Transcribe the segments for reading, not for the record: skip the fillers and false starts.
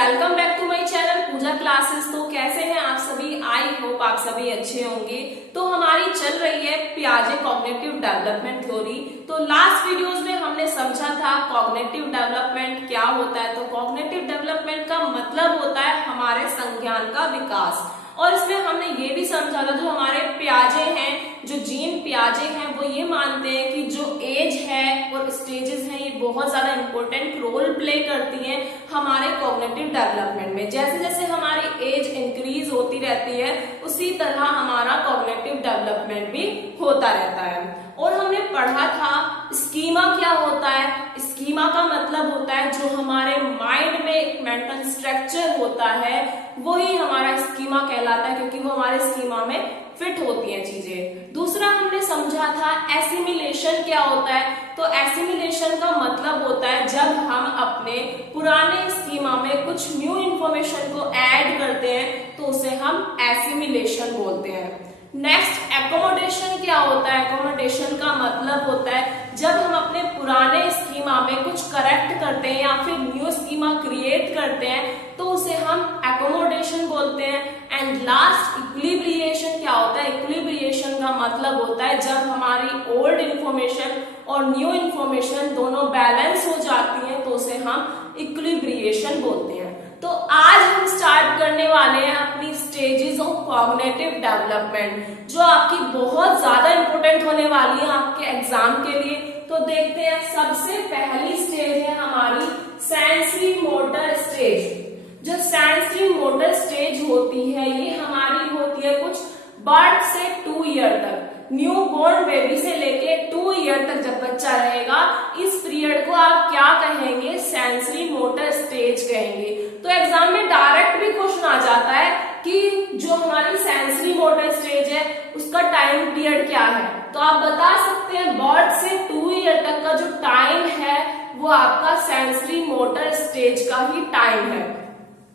Welcome back to my channel Pooja classes. तो कैसे हैं आप सभी? आई होप आप सभी अच्छे होंगे। तो हमारी चल रही है पियाजे कॉग्निटिव डेवलपमेंट थ्योरी। तो लास्ट वीडियोस में हमने समझा था कॉग्निटिव डेवलपमेंट क्या होता है। तो कॉग्निटिव डेवलपमेंट का मतलब होता है हमारे संज्ञान का विकास, और इसमें हमने ये भी समझा था जो हमारे पियाजे हैं, जो जीन पियाजे हैं, वो ये मानते हैं कि जो एज है और स्टेजेस हैं ये बहुत ज्यादा इंपॉर्टेंट रोल प्ले करती हैं हमारे कॉग्निटिव डेवलपमेंट में। जैसे जैसे हमारी एज इंक्रीज होती रहती है उसी तरह हमारा कॉग्निटिव डेवलपमेंट भी होता रहता है। और हमने पढ़ा था स्कीमा क्या होता है। स्कीमा का मतलब होता है जो हमारे माइंड में एक मेंटल स्ट्रक्चर होता है वही हमारा स्कीमा कहलाता है, क्योंकि वो हमारे स्कीमा में फिट होती हैं चीजें। दूसरा हमने समझा था एसिमिलेशन क्या होता है। तो एसिमिलेशन का मतलब होता है जब हम अपने पुराने स्कीमा में कुछ न्यू इंफॉर्मेशन को ऐड करते हैं तो उसे हम एसिमिलेशन बोलते हैं। नेक्स्ट एकोमोडेशन क्या होता है। एकोमोडेशन का मतलब होता है जब हम अपने पुराने स्कीमा में कुछ करेक्ट करते हैं या फिर न्यू स्कीमा क्रिएट करते हैं तो उसे हम एकोमोडेशन बोलते हैं। एंड लास्ट इक्विलिब्रिएशन क्या होता है। इक्विलिब्रिएशन का मतलब होता है जब हमारी ओल्ड इंफॉर्मेशन और न्यू इंफॉर्मेशन दोनों बैलेंस हो जाती हैं तो उसे हम इक्विलिब्रिएशन बोलते हैं। तो आज हम स्टार्ट करने वाले हैं अपनी स्टेजेस ऑफ कॉग्निटिव डेवलपमेंट, जो आपकी बहुत ज्यादा इंपॉर्टेंट होने वाली है आपके एग्जाम के लिए। तो देखते हैं, सबसे पहली स्टेज है हमारी सेंसरी मोटर स्टेज। जो सेंसरी मोटर स्टेज होती है ये हमारी होती है कुछ बर्थ से 2 ईयर तक। न्यू बोर्न बेबी से लेके 2 ईयर तक जब बच्चा रहेगा इस पीरियड को आप क्या कहेंगे? सेंसरी मोटर स्टेज कहेंगे। तो एग्जाम में डायरेक्ट भी क्वेश्चन आ जाता है कि जो हमारी सेंसरी मोटर स्टेज है उसका टाइम पीरियड क्या है। तो आप बता सकते हैं बर्थ से 2 ईयर तक का जो टाइम है वो आपका सेंसरी मोटर स्टेज का ही टाइम है।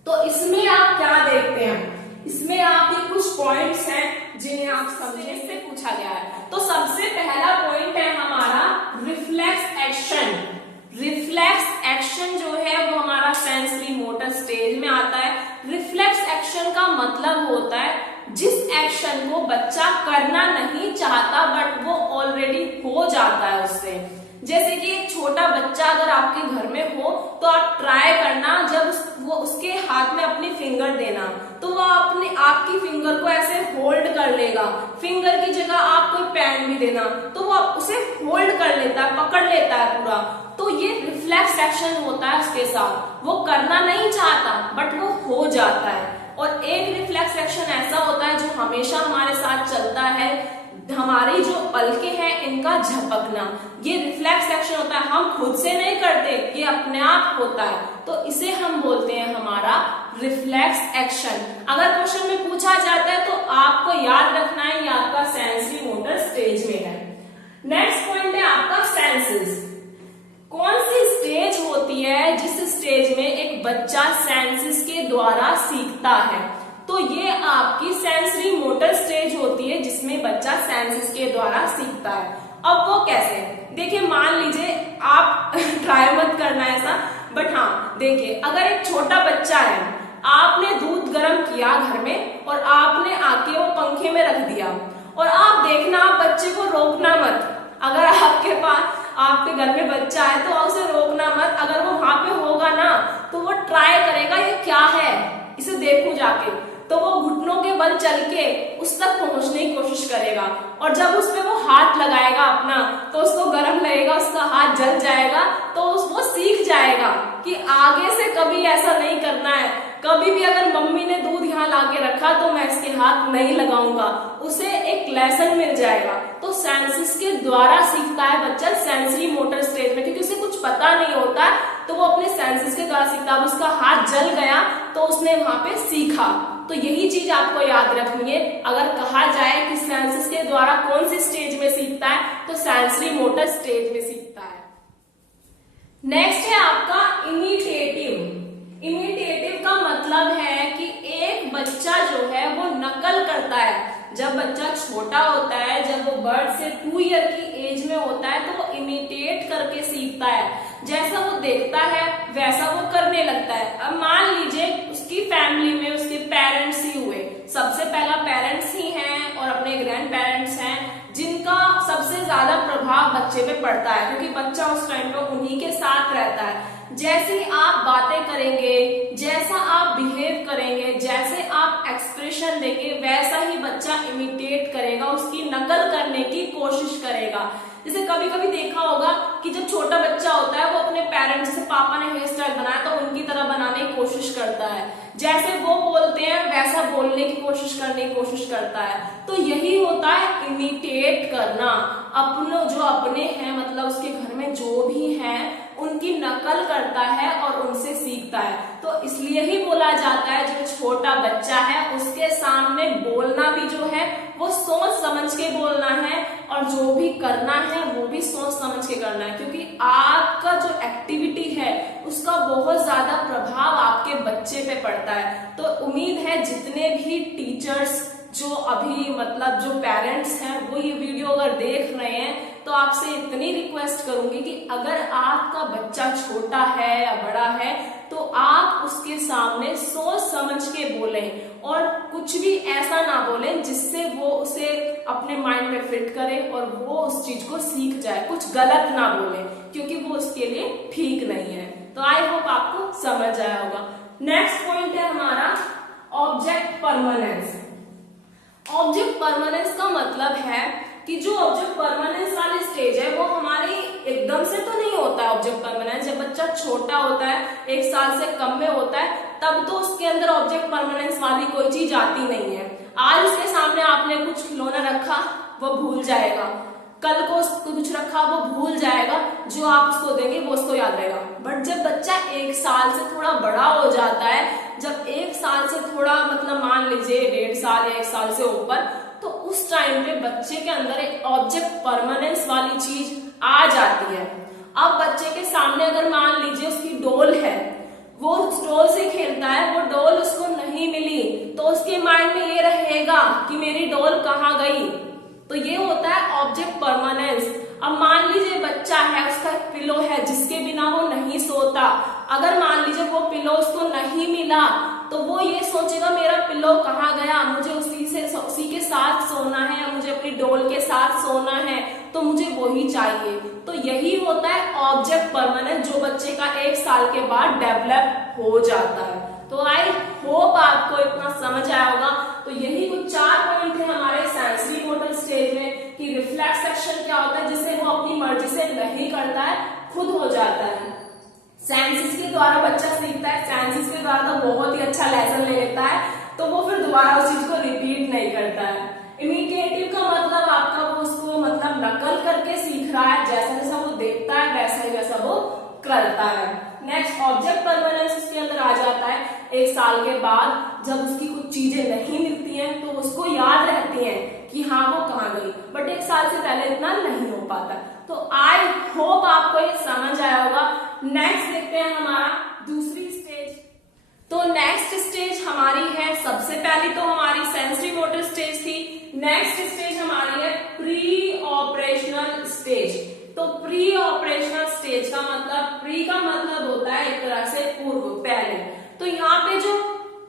तो इसमें आप क्या देखते हैं, इसमें आपके कुछ पॉइंट्स हैं जिन्हें आप समझने से पूछा गया है। तो सबसे पहला पॉइंट है हमारा रिफ्लेक्स एक्शन। रिफ्लेक्स एक्शन जो है वो हमारा सेंसरी मोटर स्टेज में आता है। रिफ्लेक्स एक्शन का मतलब होता है जिस एक्शन को बच्चा करना नहीं चाहता बट वो ऑलरेडी हो जाता है उससे। जैसे कि एक छोटा बच्चा अगर आपके घर में हो तो आप ट्राई करना जब वो उसके हाथ में अपनी फिंगर देना तो वो अपने आपकी फिंगर को ऐसे होल्ड कर लेगा। फिंगर की जगह आप कोई पेन भी देना तो वो उसे होल्ड कर लेता है, पकड़ लेता है पूरा। तो ये रिफ्लेक्स एक्शन होता है उसके साथ। वो करना नहीं चाहता बट वो हो जाता है। और एक रिफ्लेक्स एक्शन ऐसा होता है जो हमेशा हमारे साथ चलता है, हमारी जो पलकें हैं इनका झपकना। ये रिफ्लेक्स एक्शन होता है, हम खुद से नहीं करते, ये अपने आप होता है। तो इसे हम बोलते हैं हमारा रिफ्लेक्स एक्शन। अगर क्वेश्चन में पूछा जाता है तो आपको याद रखना है ये आपका सेंसरी मोटर स्टेज में है। नेक्स्ट पॉइंट है आपका सेंसेस। कौन सी स्टेज होती है जिस स्टेज में एक बच्चा सेंसेस के द्वारा सीखता है? तो ये आपकी सेंसरी मोटर स्टेज होती है जिसमें बच्चा सेंसेस के द्वारा सीखता है। अब वो कैसे? देखिए, मान लीजिए आप ट्राई मत करना ऐसा, बट हाँ देखिए, अगर एक छोटा बच्चा है, आपने दूध गर्म किया घर में और आपने आके वो पंखे में रख दिया और आप देखना, आप बच्चे को रोकना मत। अगर आपके पास आपके घर में बच्चा है तो उसे रोकना मत। अगर वो वहां पे होगा ना तो वो ट्राई करेगा ये क्या है, इसे देखूं जाके, तो वो घुटनों के बल चल के उस तक पहुंचने की कोशिश करेगा। और जब उस पे वो हाथ लगाएगा अपना तो उसको गर्म लगेगा, उसका हाथ जल जाएगा, तो वो सीख जाएगा कि आगे से कभी ऐसा नहीं करना है। कभी भी अगर मम्मी ने दूध यहाँ लाके रखा तो मैं इसके हाथ नहीं लगाऊंगा, उसे एक लेसन मिल जाएगा। तो सेंसेस के द्वारा सीखता है बच्चा सेंसरी मोटर स्टेज में, क्योंकि उसे कुछ पता नहीं होता तो वो अपने सेंसेस के द्वारा सीखता है। अब उसका हाथ जल गया तो उसने वहां पे सीखा। तो यही चीज आपको याद रखनी है। अगर कहा जाए कि सेंसेस के द्वारा कौन सी स्टेज में सीखता है तो सेंसरी मोटर स्टेज में सीखता है। नेक्स्ट है आपका इमिटेटिव। इमिटेटिव का मतलब है कि एक बच्चा जो है वो नकल करता है। जब बच्चा छोटा होता है, जब वो बर्थ से 2 ईयर की एज में होता है तो वो इमिटेट करके सीखता है। जैसा वो देखता है वैसा वो करने लगता है। अब मान लीजिए उसकी फैमिली में उसके पेरेंट्स ही हुए, सबसे पहला पेरेंट्स ही हैं और अपने ग्रैंड पेरेंट्स हैं जिनका सबसे ज्यादा प्रभाव बच्चे पे पड़ता है, क्योंकि बच्चा उस टाइम पे उन्हीं के साथ रहता है। जैसे आप बातें करेंगे, जैसा आप बिहेव करेंगे, जैसे आप एक्सप्रेशन देंगे, वैसा ही बच्चा इमिटेट करेगा, उसकी नकल करने की कोशिश करेगा। जैसे कभी कभी देखा होगा कि जब छोटा बच्चा होता है वो अपने पेरेंट्स से, पापा ने हेयर स्टाइल बनाया तो उनकी तरह बनाने की कोशिश करता है, जैसे वो बोलते हैं वैसा बोलने की कोशिश करने की कोशिश करता है। तो यही होता है इमिटेट करना, जो अपने हैं मतलब उसके घर में जो भी हैं उनकी नकल करता है और उनसे सीखता है। तो इसलिए ही बोला जाता है जो छोटा बच्चा है उसके सामने बोलना भी जो है वो सोच समझ के बोलना है, और जो भी करना है वो भी सोच समझ के करना है, क्योंकि आपका जो एक्टिविटी है उसका बहुत ज्यादा प्रभाव आपके बच्चे पे पड़ता है। तो उम्मीद है जितने भी टीचर्स जो अभी मतलब जो पेरेंट्स हैं वो ये वीडियो अगर देख रहे हैं तो आपसे इतनी रिक्वेस्ट करूंगी कि अगर आपका बच्चा छोटा है या बड़ा है तो आप उसके सामने सोच समझ के बोलें, और कुछ भी ऐसा ना बोलें जिससे वो उसे अपने माइंड में फिट करे और वो उस चीज को सीख जाए। कुछ गलत ना बोलें क्योंकि वो उसके लिए ठीक नहीं है। तो आई होप आपको समझ आया होगा। नेक्स्ट पॉइंट है हमारा ऑब्जेक्ट परमानेंस। ऑब्जेक्ट परमानेंस का मतलब है कि जो ऑब्जेक्ट परमानेंस वाली स्टेज है वो हमारी एकदम से तो नहीं होता है। ऑब्जेक्ट परमानेंस जब बच्चा छोटा होता है, 1 साल से कम में होता है, तब तो उसके अंदर ऑब्जेक्ट परमानेंस वाली कोई चीज आती नहीं है। आज उसके सामने आपने कुछ खिलौना रखा वो भूल जाएगा, कल को उसको कुछ रखा वो भूल जाएगा, जो आप उसको देंगे वो उसको याद रहेगा। बट जब बच्चा 1 साल से थोड़ा बड़ा हो जाता है, जब 1 साल से थोड़ा मतलब मान लीजिए 1.5 साल या 1 साल से ऊपर, तो उस टाइम पे बच्चे के अंदर एक ऑब्जेक्ट परमानेंस वाली चीज आ जाती है। अब बच्चे के सामने अगर मान लीजिए उसकी डॉल है, वो उस डॉल से खेलता है, वो डॉल उसको नहीं मिली, तो उसके माइंड में ये रहेगा कि मेरी डॉल कहाँ गई। तो ये होता है ऑब्जेक्ट परमानेंस। अब मान लीजिए बच्चा है, उसका एक पिलो है जिसके बिना वो नहीं सोता, अगर मान लीजिए वो पिलो उसको नहीं मिला तो वो ये सोचेगा मेरा पिलो कहाँ गया, मुझे उसी के साथ सोना है या मुझे अपनी डॉल के साथ सोना है, तो मुझे वही चाहिए। तो यही होता है ऑब्जेक्ट परमानेंस जो बच्चे का 1 साल के बाद डेवलप हो जाता है। तो आई होप आपको इतना समझ आया होगा। तो यही कुछ 4 पॉइंट है हमारे सेंसरी मोटर स्टेज में कि रिफ्लेक्स सेक्शन क्या होता है, जिसे वो अपनी मर्जी से नहीं करता है, खुद हो जाता है। सेंसेस के द्वारा बच्चा सीखता है, सेंसेस के द्वारा तो बहुत ही अच्छा लेसन ले लेता है, तो वो फिर दोबारा उस चीज को रिपीट नहीं करता है। इमिटेटिव का मतलब आपका वो उसको मतलब नकल करके सीख रहा है, जैसा जैसा वो देखता है वैसा ही वैसा वो करता है। नेक्स्ट ऑब्जेक्ट परमानेंस उसके अंदर आ जाता है 1 साल के बाद, जब उसकी कुछ चीजें नहीं मिलती हैं तो उसको याद रहती हैं कि हाँ वो कहाँ गई, बट 1 साल से पहले इतना नहीं हो पाता। तो आई होप आपको ये समझ आया होगा। नेक्स्ट देखते हैं हमारा दूसरी स्टेज। तो नेक्स्ट स्टेज हमारी है, सबसे पहली तो हमारी सेंसरी मोटर स्टेज थी, नेक्स्ट स्टेज हमारी है प्री ऑपरेशनल स्टेज। तो प्री ऑपरेशनल स्टेज का मतलब, प्री का मतलब होता है एक तरह से पूर्व, पहले। तो यहाँ पे जो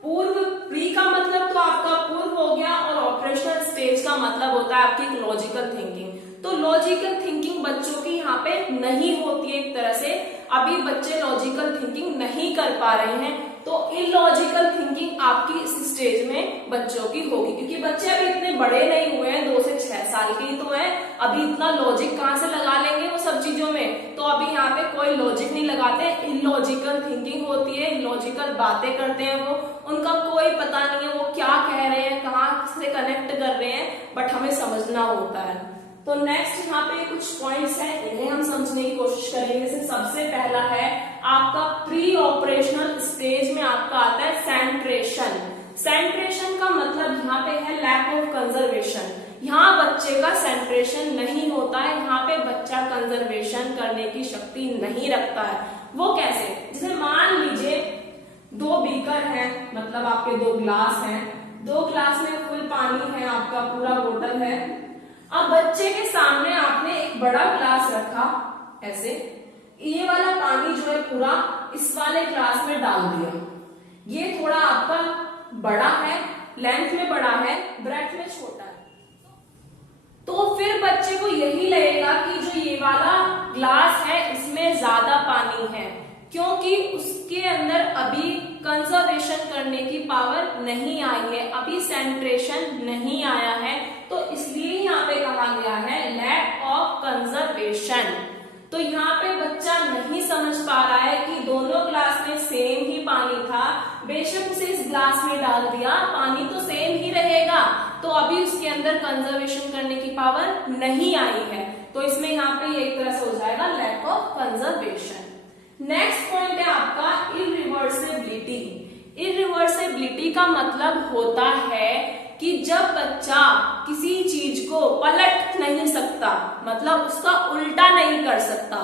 पूर्व, प्री का मतलब तो आपका पूर्व हो गया, और ऑपरेशनल स्टेज का मतलब होता है आपकी लॉजिकल थिंकिंग। तो लॉजिकल थिंकिंग बच्चों की यहाँ पे नहीं होती है, एक तरह से अभी बच्चे लॉजिकल थिंकिंग नहीं कर पा रहे हैं, तो इलॉजिकल थिंकिंग आपकी इस स्टेज में बच्चों की होगी, क्योंकि बच्चे अभी इतने बड़े नहीं हुए हैं, 2 से 6 साल के ही तो हैं, अभी इतना लॉजिक कहाँ से लगा लेंगे वो सब चीजों में। तो अभी यहाँ पे कोई लॉजिक नहीं लगाते, इलॉजिकल थिंकिंग होती है, इलॉजिकल बातें करते हैं वो, उनका कोई पता नहीं है वो क्या कह रहे हैं, कहाँ से कनेक्ट कर रहे हैं, बट हमें समझना होता है। तो नेक्स्ट यहाँ पे कुछ पॉइंट्स हैं, इन्हें हम समझने की कोशिश करेंगे। जैसे सबसे पहला है आपका प्री ऑपरेशनल स्टेज में आपका आता है सेंट्रेशन। सेंट्रेशन का मतलब यहाँ पे है लैक ऑफ कंजर्वेशन। यहाँ बच्चे का सेंट्रेशन नहीं होता है, यहाँ पे बच्चा कंजर्वेशन करने की शक्ति नहीं रखता है। वो कैसे? जैसे मान लीजिए 2 बीकर हैं, मतलब आपके 2 ग्लास हैं, 2 ग्लास में फुल पानी है, आपका पूरा बोतल है। अब बच्चे के सामने आपने एक बड़ा ग्लास रखा ऐसे, ये वाला पानी जो है पूरा इस वाले ग्लास में डाल दिया। ये थोड़ा आपका बड़ा है, लेंथ में बड़ा है, ब्रेथ में छोटा है, तो फिर बच्चे को यही लगेगा कि जो ये वाला ग्लास है इसमें ज्यादा पानी है, क्योंकि उसके अंदर अभी कंजर्वेशन करने की पावर नहीं आई है, अभी सेंट्रेशन नहीं आया है, तो इसलिए यहाँ पे कहा गया है लैक ऑफ कंजर्वेशन। तो यहाँ पे बच्चा नहीं समझ पा रहा है कि दोनों ग्लास में सेम ही पानी था, बेशक उसे इस ग्लास में डाल दिया, पानी तो सेम ही रहेगा, तो अभी उसके अंदर कंजर्वेशन करने की पावर नहीं आई है, तो इसमें यहाँ पे एक तरह से हो जाएगा lack of conservation. Next point है आपका इरिवर्सिबिलिटी। इरिवर्सिबिलिटी का मतलब होता है कि जब बच्चा किसी चीज को पलट नहीं सकता, मतलब उसका उल्टा नहीं कर सकता,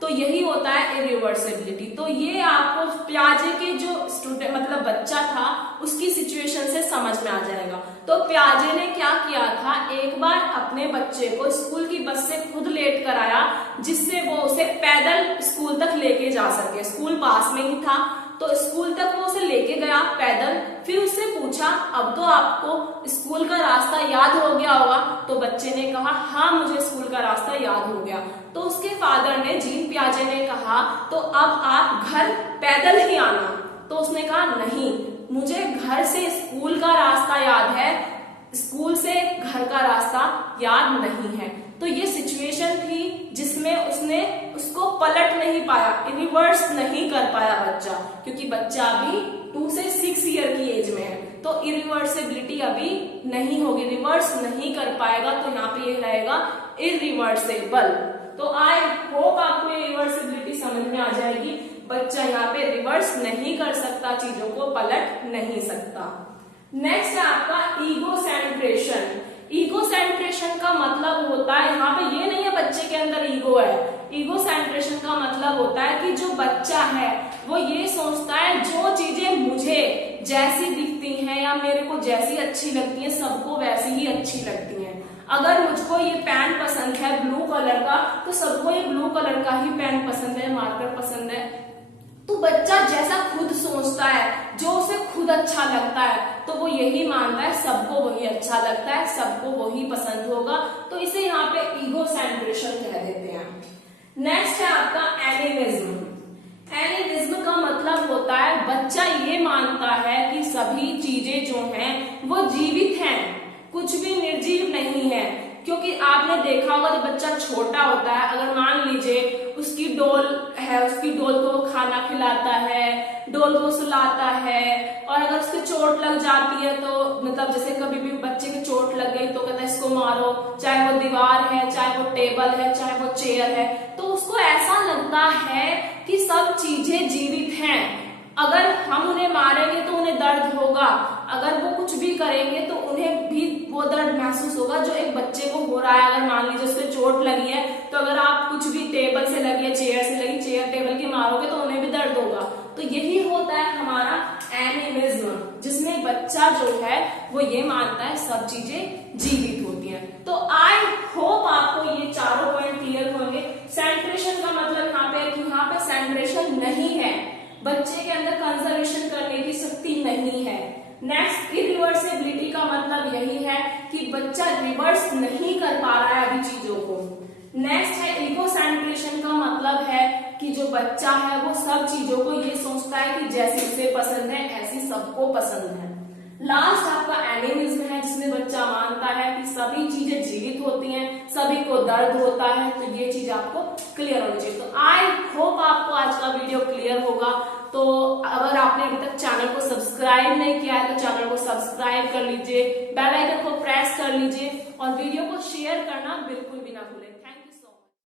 तो यही होता है इरिवर्सिबिलिटी। तो ये आपको प्याजे के जो स्टूडेंट मतलब बच्चा था उसकी सिचुएशन से समझ में आ जाएगा। तो प्याजे ने क्या किया था, एक बार अपने बच्चे को स्कूल की बस से खुद लेट कर आया, जिससे वो उसे पैदल स्कूल तक लेके जा सके। स्कूल पास में ही था, तो स्कूल तक वो उसे लेके गया पैदल। फिर उससे पूछा, अब तो आपको स्कूल का रास्ता याद हो गया होगा? तो बच्चे ने कहा, हाँ मुझे स्कूल का रास्ता याद हो गया। तो उसके फादर ने, जीन पियाजे ने कहा, तो अब आप घर पैदल ही आना। तो उसने कहा, नहीं, मुझे घर से स्कूल का रास्ता याद है, स्कूल से घर का रास्ता याद नहीं है। तो ये सिचुएशन थी जिसमें उसने उसको पलट नहीं पाया, रिवर्स नहीं कर पाया बच्चा, क्योंकि बच्चा अभी 2 से 6 ईयर की एज में है, तो इरिवर्सिबिलिटी अभी नहीं होगी, रिवर्स नहीं कर पाएगा, तो यहाँ पे ये रहेगा इरिवर्सेबल। तो आई होप आपको ये रिवर्सिबिलिटी समझ में आ जाएगी। बच्चा यहाँ पे रिवर्स नहीं कर सकता, चीजों को पलट नहीं सकता। नेक्स्ट है आपका ईगोसेंट्रेशन। ईगोसेंट्रेशन का मतलब होता है, यहाँ पे ये नहीं है बच्चे के अंदर ईगो है। ईगोसेंट्रेशन का मतलब होता है कि जो बच्चा है वो ये सोचता है जो चीजें मुझे जैसी दिखती हैं या मेरे को जैसी अच्छी लगती हैं सबको वैसी ही अच्छी लगती हैं। अगर मुझको ये पैंट पसंद है ब्लू कलर का, तो सबको ये ब्लू कलर का ही पैंट पसंद है, मार्कर पसंद है। तो बच्चा जैसा खुद सोचता है, जो उसे खुद अच्छा लगता है, तो वो यही मानता है सबको वही अच्छा लगता है, सबको वही पसंद होगा, तो इसे यहाँ पे ईगोसेंट्रेशन कह देते हैं। नेक्स्ट है आपका एनिमिज्म। एनिमिज्म का मतलब होता है बच्चा ये मानता है कि सभी चीजें जो हैं वो जीवित हैं, कुछ भी निर्जीव नहीं है। क्योंकि आपने देखा होगा जब बच्चा छोटा होता है, अगर मान लीजिए उसकी डोल है, उसकी डोल को खाना खिलाता है, डोल को सुलाता है, और अगर उसके चोट लग जाती है तो मतलब जैसे कभी भी बच्चे की चोट लग गई तो कहता है इसको मारो, चाहे वो दीवार है, चाहे वो टेबल है, चाहे वो चेयर है, तो उसको ऐसा लगता है कि सब चीजें जीवित हैं। अगर हम उन्हें मारेंगे तो उन्हें दर्द होगा, अगर वो कुछ भी करेंगे तो उन्हें भी वो दर्द महसूस होगा जो एक बच्चे को हो रहा है। अगर मान लीजिए उसको चोट लगी है, तो अगर आप कुछ भी टेबल से लगी है, चेयर से लगी, चेयर टेबल की मारोगे तो उन्हें भी दर्द होगा। तो यही होता है हमारा एनिमिज्म, जिसमें बच्चा जो है वो ये मानता है सब चीजें जीवित होती हैं। तो आई होप आपको ये चारों पॉइंट क्लियर होंगे। सेंट्रेशन का मतलब यहाँ पे कि यहाँ पे सेंट्रेशन नहीं है, बच्चे के अंदर कंजर्वेशन करने की शक्ति नहीं है। नेक्स्ट इरिवर्सिबिलिटी का मतलब यही है कि बच्चा रिवर्स नहीं कर पा रहा है अभी चीजों को। नेक्स्ट है ईगोसेंट्रेशन का मतलब है कि जो बच्चा है वो सब चीजों को ये सोचता है कि जैसी उसे पसंद है ऐसी सबको पसंद है। लास्ट आपका एनिमिज्म है, जिसमें बच्चा मानता है कि सभी चीजें जीवित होती हैं, सभी को दर्द होता है। तो ये चीज आपको क्लियर होनी चाहिए। तो आई होप आपको आज का वीडियो क्लियर होगा। तो अगर आपने अभी तक चैनल को सब्सक्राइब नहीं किया है तो चैनल को सब्सक्राइब कर लीजिए, बेल आइकन को प्रेस कर लीजिए और वीडियो को शेयर करना बिल्कुल भी ना भूलें।